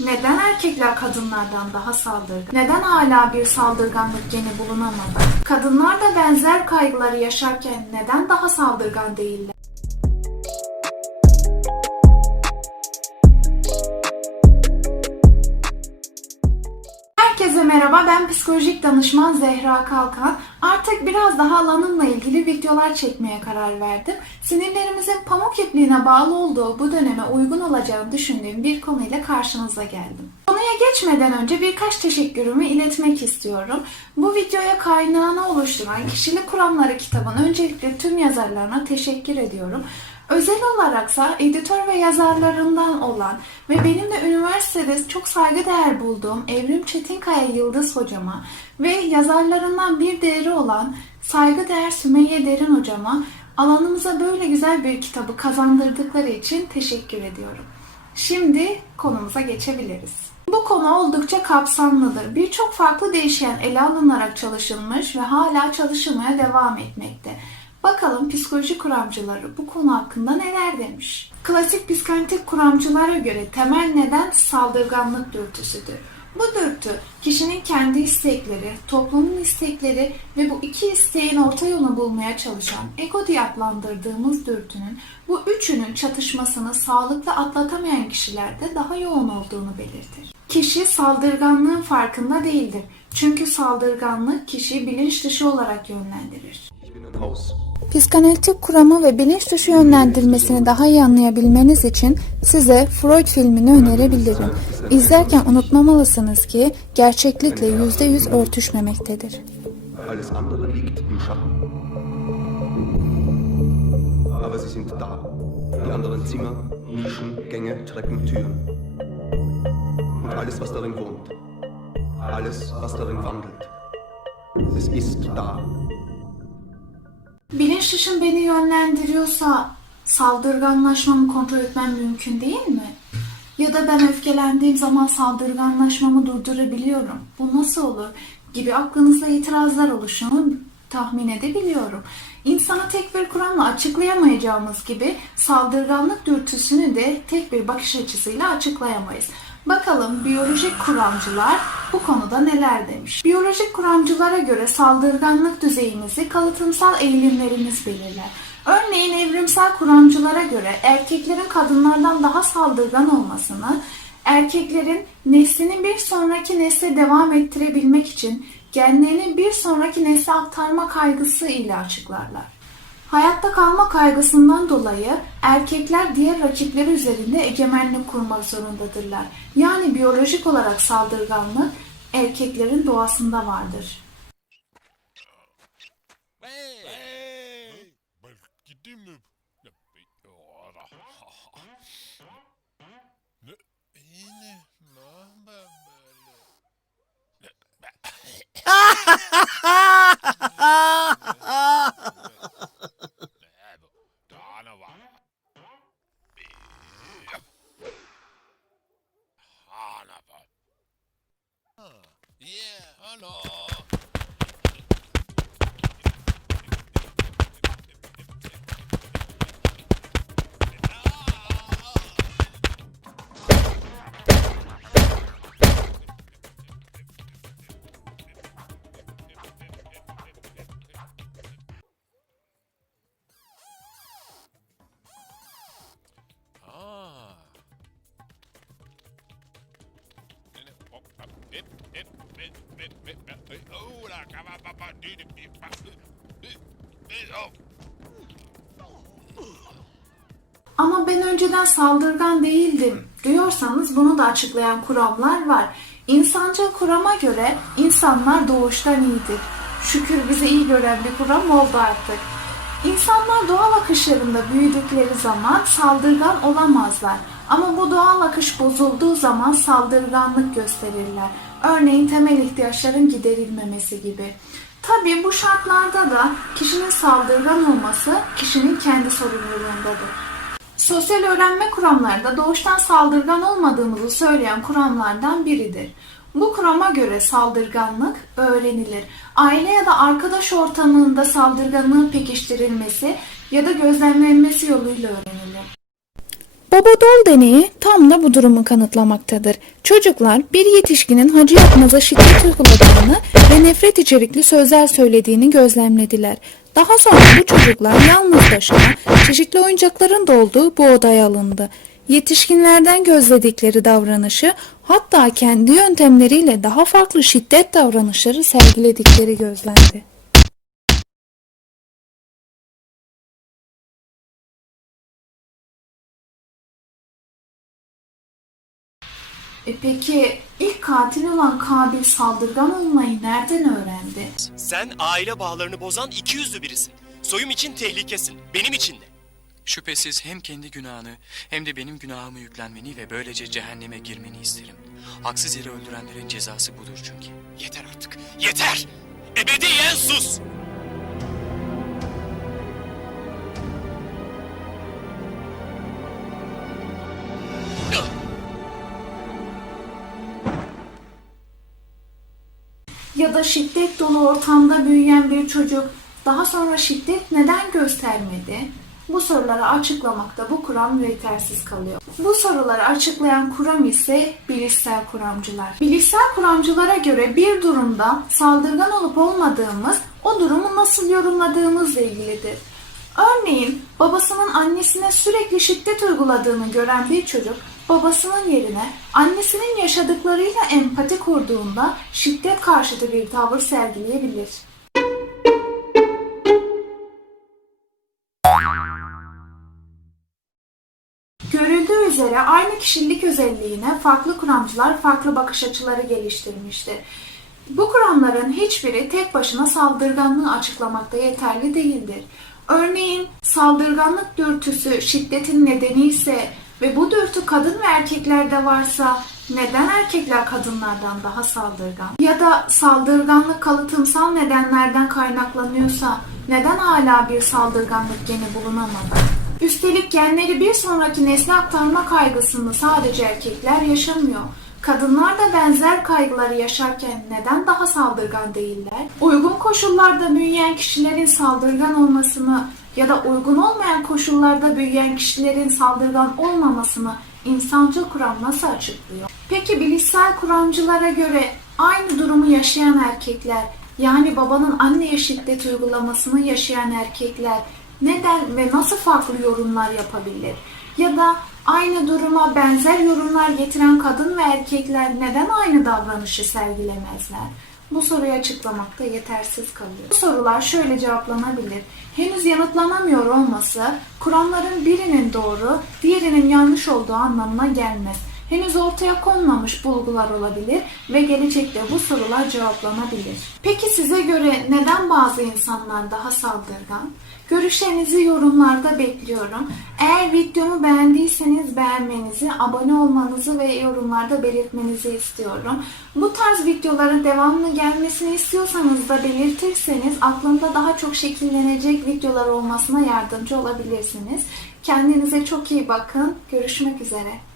Neden erkekler kadınlardan daha saldırgan? Neden hala bir saldırganlık geni bulunamadı? Kadınlar da benzer kaygıları yaşarken neden daha saldırgan değiller? Herkese merhaba, ben psikolojik danışman Zehra Kalkan. Artık biraz daha alanımla ilgili videolar çekmeye karar verdim. Sinirlerimizin pamuk ipliğine bağlı olduğu bu döneme uygun olacağını düşündüğüm bir konuyla karşınıza geldim. Konuya geçmeden önce birkaç teşekkürümü iletmek istiyorum. Bu videoya kaynağını oluşturan Kişilik Kuramları kitabın öncelikle tüm yazarlarına teşekkür ediyorum. Özel olaraksa editör ve yazarlarından olan ve benim de üniversitede çok saygıdeğer bulduğum Evrim Çetinkaya Yıldız hocama ve yazarlarından bir değeri olan saygıdeğer Sümeyye Derin hocama alanımıza böyle güzel bir kitabı kazandırdıkları için teşekkür ediyorum. Şimdi konumuza geçebiliriz. Bu konu oldukça kapsamlıdır. Birçok farklı değişken ele alınarak çalışılmış ve hala çalışılmaya devam etmekte. Bakalım psikoloji kuramcıları bu konu hakkında neler demiş? Klasik psikanalitik kuramcılara göre temel neden saldırganlık dürtüsüdür. Bu dürtü kişinin kendi istekleri, toplumun istekleri ve bu iki isteğin orta yolunu bulmaya çalışan ego diye adlandırdığımız dürtünün bu üçünün çatışmasını sağlıklı atlatamayan kişilerde daha yoğun olduğunu belirtir. Kişi saldırganlığın farkında değildir. Çünkü saldırganlık kişiyi bilinç dışı olarak yönlendirir. Psikanalitik kuramı ve bilinç dışı yönlendirmesini daha iyi anlayabilmeniz için size Freud filmini önerebilirim. İzlerken unutmamalısınız ki gerçeklikle %100 örtüşmemektedir. Aber sie sind da. Die anderen Zimmer, Nischen, Gänge, Treppen, Türen. Und alles, was darin wohnt. Alles, was darin wandelt. Es ist da. Bilinç dışım beni yönlendiriyorsa saldırganlaşmamı kontrol etmem mümkün değil mi? Ya da ben öfkelendiğim zaman saldırganlaşmamı durdurabiliyorum. Bu nasıl olur? Gibi aklınızda itirazlar oluşunu tahmin edebiliyorum. İnsana tek bir kuramla açıklayamayacağımız gibi saldırganlık dürtüsünü de tek bir bakış açısıyla açıklayamayız. Bakalım biyolojik kuramcılar bu konuda neler demiş. Biyolojik kuramcılara göre saldırganlık düzeyimizi kalıtımsal eğilimlerimiz belirler. Örneğin evrimsel kuramcılara göre erkeklerin kadınlardan daha saldırgan olmasını, erkeklerin neslini bir sonraki nesle devam ettirebilmek için genlerini bir sonraki nesle aktarma kaygısı ile açıklarlar. Hayatta kalma kaygısından dolayı erkekler diğer rakipleri üzerinde egemenlik kurmak zorundadırlar. Yani biyolojik olarak saldırganlık erkeklerin doğasında vardır. Yeah, hello. Ah. Up, up, dip, dip. Ama ben önceden saldırgan değildim diyorsanız bunu da açıklayan kuramlar var. İnsancıl kurama göre insanlar doğuştan iyidir. Şükür bizi iyi gören bir kuram oldu artık. İnsanlar doğal akışlarında büyüdükleri zaman saldırgan olamazlar. Ama bu doğal akış bozulduğu zaman saldırganlık gösterirler. Örneğin temel ihtiyaçların giderilmemesi gibi. Tabii bu şartlarda da kişinin saldırgan olması kişinin kendi sorumluluğundadır. Sosyal öğrenme kuramları da doğuştan saldırgan olmadığımızı söyleyen kuramlardan biridir. Bu kurama göre saldırganlık öğrenilir. Aile ya da arkadaş ortamında saldırganlığın pekiştirilmesi ya da gözlemlenmesi yoluyla öğrenilir. Bobodol deneyi tam da bu durumu kanıtlamaktadır. Çocuklar bir yetişkinin Hacı Yapmaz'a şiddet uyguladığını ve nefret içerikli sözler söylediğini gözlemlediler. Daha sonra bu çocuklar yalnız başına çeşitli oyuncakların da olduğu bu odaya alındı. Yetişkinlerden gözledikleri davranışı hatta kendi yöntemleriyle daha farklı şiddet davranışları sergiledikleri gözlendi. E peki ilk katil olan Kabil saldırgan olmayı nereden öğrendi? Sen aile bağlarını bozan iki yüzlü birisin. Soyum için tehlikesin. Benim için de. Şüphesiz hem kendi günahını hem de benim günahımı yüklenmeni ve böylece cehenneme girmeni isterim. Haksız yere öldürenlerin cezası budur çünkü. Yeter artık. Yeter! Ebediyen sus! Ya da şiddet dolu ortamda büyüyen bir çocuk daha sonra şiddet neden göstermedi? Bu soruları açıklamakta bu kuram yetersiz kalıyor. Bu soruları açıklayan kuram ise bilişsel kuramcılar. Bilişsel kuramcılara göre bir durumda saldırgan olup olmadığımız o durumu nasıl yorumladığımızla ilgilidir. Örneğin babasının annesine sürekli şiddet uyguladığını gören bir çocuk babasının yerine annesinin yaşadıklarıyla empati kurduğunda şiddet karşıtı bir tavır sergileyebilir. Görüldüğü üzere aynı kişilik özelliğine farklı kuramcılar farklı bakış açıları geliştirmiştir. Bu kuramların hiçbiri tek başına saldırganlığı açıklamakta yeterli değildir. Örneğin saldırganlık dürtüsü şiddetin nedeni ise ve bu dürtü kadın ve erkeklerde varsa neden erkekler kadınlardan daha saldırgan? Ya da saldırganlık kalıtımsal nedenlerden kaynaklanıyorsa neden hala bir saldırganlık geni bulunamadı? Üstelik genleri bir sonraki nesle aktarma kaygısını sadece erkekler yaşamıyor. Kadınlar da benzer kaygıları yaşarken neden daha saldırgan değiller? Uygun koşullarda büyüyen kişilerin saldırgan olmasını ya da uygun olmayan koşullarda büyüyen kişilerin saldırgan olmamasını insancıl kuram nasıl açıklıyor? Peki bilişsel kuramcılara göre aynı durumu yaşayan erkekler yani babanın anneye şiddet uygulamasını yaşayan erkekler neden ve nasıl farklı yorumlar yapabilir? Ya da aynı duruma benzer yorumlar getiren kadın ve erkekler neden aynı davranışı sergilemezler? Bu soruyu açıklamakta yetersiz kalıyor. Bu sorular şöyle cevaplanabilir. Henüz yanıtlanamıyor olması, kuramların birinin doğru, diğerinin yanlış olduğu anlamına gelmez. Henüz ortaya konmamış bulgular olabilir ve gelecekte bu sorular cevaplanabilir. Peki size göre neden bazı insanlar daha saldırgan? Görüşlerinizi yorumlarda bekliyorum. Eğer videomu beğendiyseniz beğenmenizi, abone olmanızı ve yorumlarda belirtmenizi istiyorum. Bu tarz videoların devamlı gelmesini istiyorsanız da belirtirseniz aklımda daha çok şekillenecek videolar olmasına yardımcı olabilirsiniz. Kendinize çok iyi bakın. Görüşmek üzere.